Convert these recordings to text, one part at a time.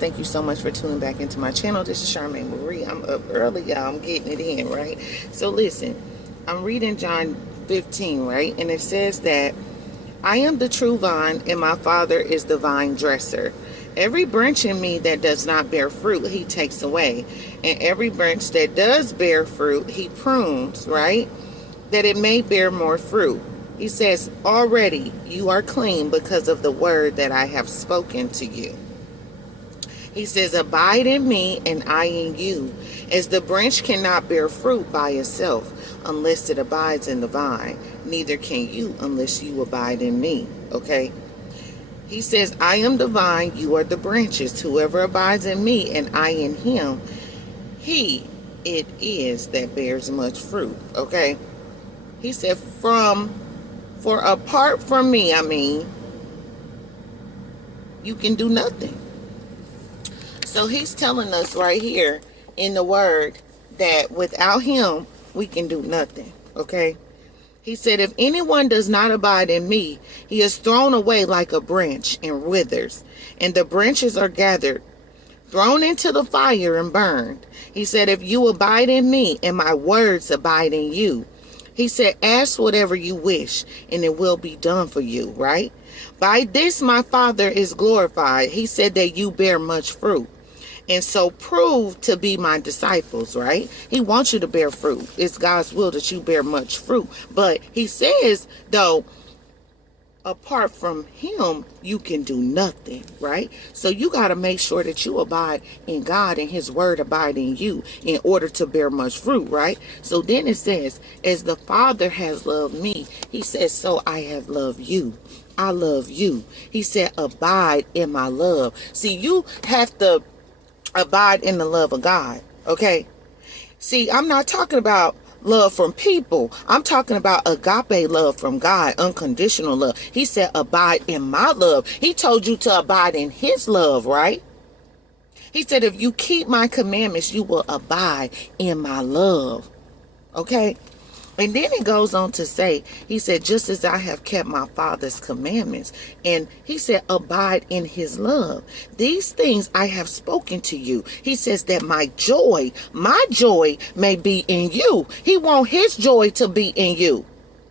Thank you so much for tuning back into my channel. This is Charmaine Marie. I'm up early, y'all. I'm getting it in, right? So listen, I'm reading John 15, right? And it says that I am the true vine and my Father is the vine dresser. Every branch in me that does not bear fruit, he takes away. And every branch that does bear fruit, he prunes, right? That it may bear more fruit. He says, already you are clean because of the word that I have spoken to you. He says, abide in me and I in you, as the branch cannot bear fruit by itself unless it abides in the vine. Neither can you unless you abide in me. Okay? He says, I am the vine, you are the branches. Whoever abides in me and I in him, he it is that bears much fruit. Okay? He said, for apart from me, you can do nothing. So he's telling us right here in the word that without him, we can do nothing, okay? He said, if anyone does not abide in me, he is thrown away like a branch and withers, and the branches are gathered, thrown into the fire and burned. He said, if you abide in me and my words abide in you, he said, ask whatever you wish and it will be done for you, right? By this my Father is glorified. He said that you bear much fruit. And so prove to be my disciples, right? He wants you to bear fruit. It's God's will that you bear much fruit. But he says, though, apart from him, you can do nothing, right? So you got to make sure that you abide in God and his word abide in you in order to bear much fruit, right? So then it says, as the Father has loved me, he says, so I have loved you. I love you. He said, abide in my love. See, you have to abide in the love of God, okay? See, I'm not talking about love from people. I'm talking about agape love from God, unconditional love. He said, abide in my love. He told you to abide in his love, right? He said, if you keep my commandments, you will abide in my love, okay? And then it goes on to say, he said, just as I have kept my Father's commandments. And he said, abide in his love. These things I have spoken to you. He says that my joy may be in you. He wants his joy to be in you.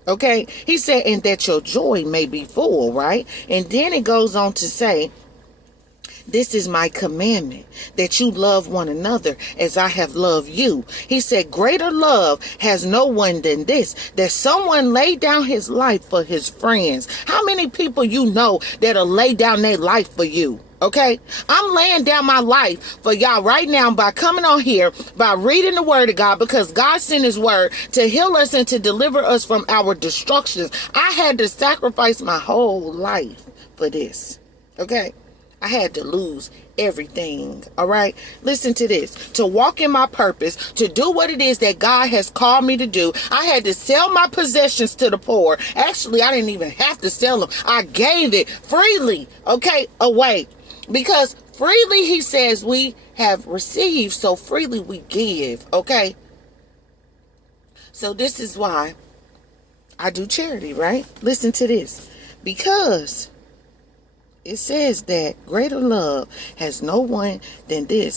Okay? He said, and that your joy may be full, right? And then it goes on to say, this is my commandment, that you love one another as I have loved you. He said, greater love has no one than this, that someone laid down his life for his friends. How many people you know that'll lay down their life for you? Okay, I'm laying down my life for y'all right now by coming on here, by reading the word of God, because God sent his word to heal us and to deliver us from our destructions. I had to sacrifice my whole life for this. Okay. I had to lose everything, all right? Listen to this. To walk in my purpose, to do what it is that God has called me to do, I had to sell my possessions to the poor. Actually, I didn't even have to sell them. I gave it freely, okay, away. Because freely, he says, we have received, so freely we give, okay? So this is why I do charity, right? Listen to this. Because it says that greater love has no one than this,